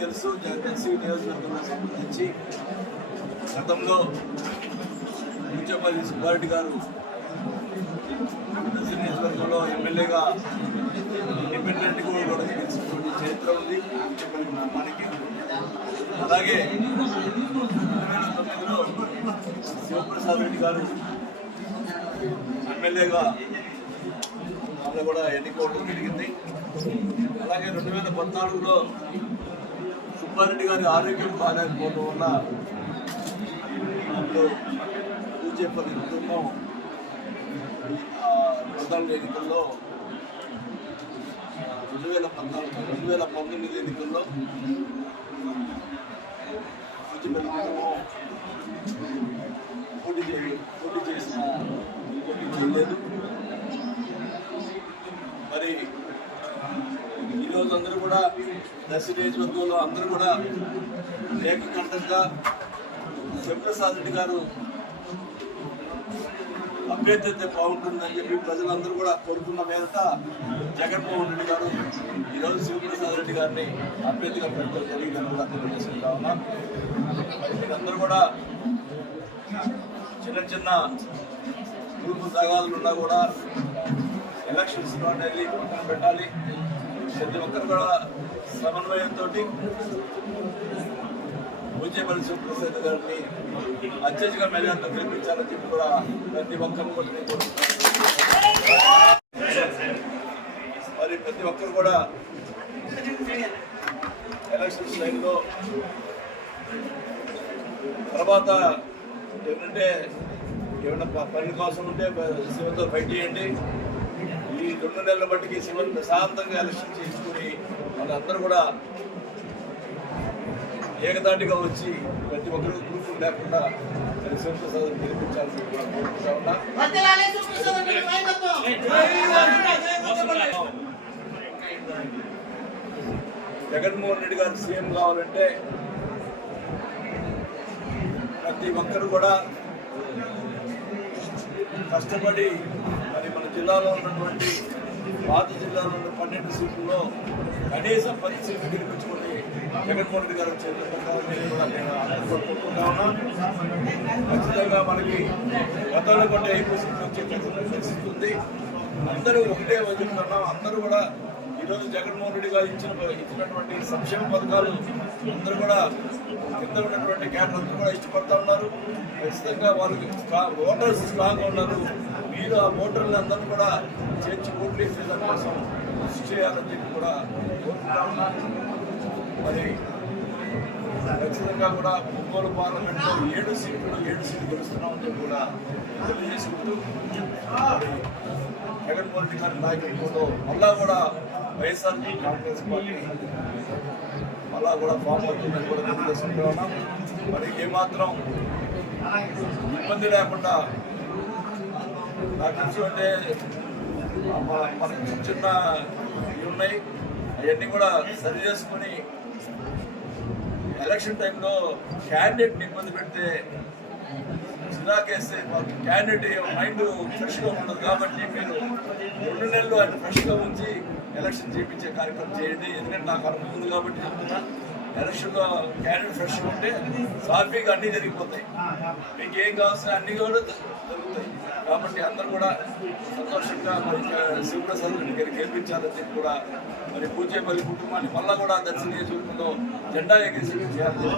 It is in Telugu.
దర్శి నియోజకవర్గంలో సంబంధించి గతంలో ముచ్చపల్లి సుబ్బారెడ్డి గారు దర్శి నియోజకవర్గంలో ఎమ్మెల్యేగా ఇండిపెండెంట్ కూడా గెలిచినటువంటి చరిత్ర ఉంది. మనకి గ్రామానికి అలాగే తొమ్మిదిలో శివప్రసాద్ రెడ్డి గారు ఎమ్మెల్యేగా వాళ్ళు కూడా ఎన్నుకోవడం జరిగింది. అలాగే రెండు వేల పద్నాలుగులో సుబ్బారెడ్డి గారి ఆరోగ్యం బాగాలేకపోవడం వల్ల అప్పుడు పూజేపల్లి కుటుంబం ఆ, ఎన్నికల్లో రెండు వేల పద్నాలుగు రెండు వేల పంతొమ్మిది ఎన్నికల్లో పూజేపల్లి కుటుంబం పోటీ చేయ పోటీ చేసిన పోటీ చేయలేదు మరి ఈరోజు అందరూ కూడా దర్శి నియోజకవర్గంలో అందరూ కూడా ఏకకంఠంగా శివప్రసాద్ రెడ్డి గారు అభ్యర్థి అయితే బాగుంటుందని చెప్పి ప్రజలందరూ కూడా కోరుకున్న మీదట జగన్మోహన్ రెడ్డి గారు ఈరోజు శివప్రసాద్ రెడ్డి గారిని అభ్యర్థిగా పెట్టడం జరిగిందని కూడా తెలియజేసుకుంటా ఉన్నా. మీరందరూ కూడా చిన్న చిన్న గ్రూపు తగాదులు ఉన్నా కూడా ఎలక్షన్స్ వెళ్ళి పక్కన పెట్టాలి. ప్రతి ఒక్కరు కూడా సమన్వయంతో పూజేపల్లి సుప్రసాద్ గారిని అత్యధిక మెజార్టీతో గెలిపించాలని చెప్పి కూడా ప్రతి ఒక్కరు కూడా నేను మరి ప్రతి ఒక్కరు కూడా ఎలక్షన్స్ టైంలో తర్వాత ఏంటంటే ఏమైనా పని కోసం ఉంటే శివతో ఫైట్ చేయండి. రెండు నెలల బట్టికి శివన్ ప్రశాంతంగా ఎలక్షన్ చేసుకుని వాళ్ళందరూ కూడా ఏకదాటిగా వచ్చి ప్రతి ఒక్కరు గ్రూపులు లేకుండా మరి శివప్రసాద్ గెలిపించాల్సి కూడా కోరుకుంటా ఉన్నా. జగన్మోహన్ రెడ్డి గారు సీఎం కావాలంటే ప్రతి ఒక్కరు కూడా కష్టపడి మరి మన జిల్లాలో ఉన్నటువంటి పాత జిల్లా నుండి పన్నెండు సీట్లలో కనీసం పది సీట్లు గెలిపించుకొని జగన్మోహన్ రెడ్డి గారు ఖచ్చితంగా మనకి గతంలో కంటే ఎక్కువ సీట్లు వచ్చే పరిస్థితి ఉంది. అందరూ ఒకటే చెప్తున్నాం అందరూ కూడా ఈరోజు జగన్మోహన్ రెడ్డి గారు ఇచ్చిన ఇచ్చినటువంటి సంక్షేమ పథకాలు అందరూ కూడా కింద ఉన్నటువంటి క్యాడర్ అందరూ కూడా ఇష్టపడతా ఉన్నారు. ఖచ్చితంగా వాళ్ళకి స్ట్రాంగ్ ఓటర్స్ స్ట్రాంగ్ ఉన్నారు. మీరు ఆ ఓటర్లు అందరూ కూడా చేర్చి ఓట్లు వేసే దానికోసం కృషి చేయాలని చెప్పి కూడా కోరుకుంటా ఉన్నాను. మరి ఖచ్చితంగా కూడా ఒంగోలు పార్లమెంట్లో ఏడు సీట్లు ఏడు సీట్లు గెలుస్తున్నామని చెప్పి కూడా తెలియజేసుకుంటూ మరి జగన్మోహన్ రెడ్డి గారి నాయకత్వంలో మళ్ళా కూడా వైఎస్ఆర్ కాంగ్రెస్ పార్టీ మళ్ళా కూడా ఫామ్ అవుతుందని కూడా తెలియజేసుకుంటూ ఉన్నాం మరి ఏమాత్రం ఇబ్బంది లేకుండా నాకు తెలుసు అంటే మన- మనకి చిన్న ఇవి ఉన్నాయి. అవన్నీ కూడా సరి చేసుకొని ఎలక్షన్ టైంలో క్యాండిడేట్ని ఇబ్బంది పెడితే చిరాకేస్తే మాకు క్యాండిడేట్ మైండ్ ఫ్రెష్గా ఉండదు కాబట్టి మీరు రెండు నెలలు ఆయన ఫ్రెష్గా ఉంచి ఎలక్షన్ చేయించే కార్యక్రమం చేయండి. ఎందుకంటే నాకు అనుభవం ఉంది కాబట్టి చెప్తున్నా. ఎలక్షన్లో క్యాండిడేట్ ఫ్రెష్గా ఉంటే సాఫీగా అన్నీ జరిగిపోతాయి. మీకు ఏం కావాల్సిన అన్నీ కూడా జరుగుతాయి. కాబట్టి అందరూ కూడా సంతోషంగా మరి శివప్రసాద్ రెడ్డి గారికి గెలిపించాలని చెప్పి కూడా మరి పూజేపల్లి కుటుంబాన్ని మళ్ళా కూడా దర్శన నియోజకవర్గంలో జెండా ఎగిసి చేయాలని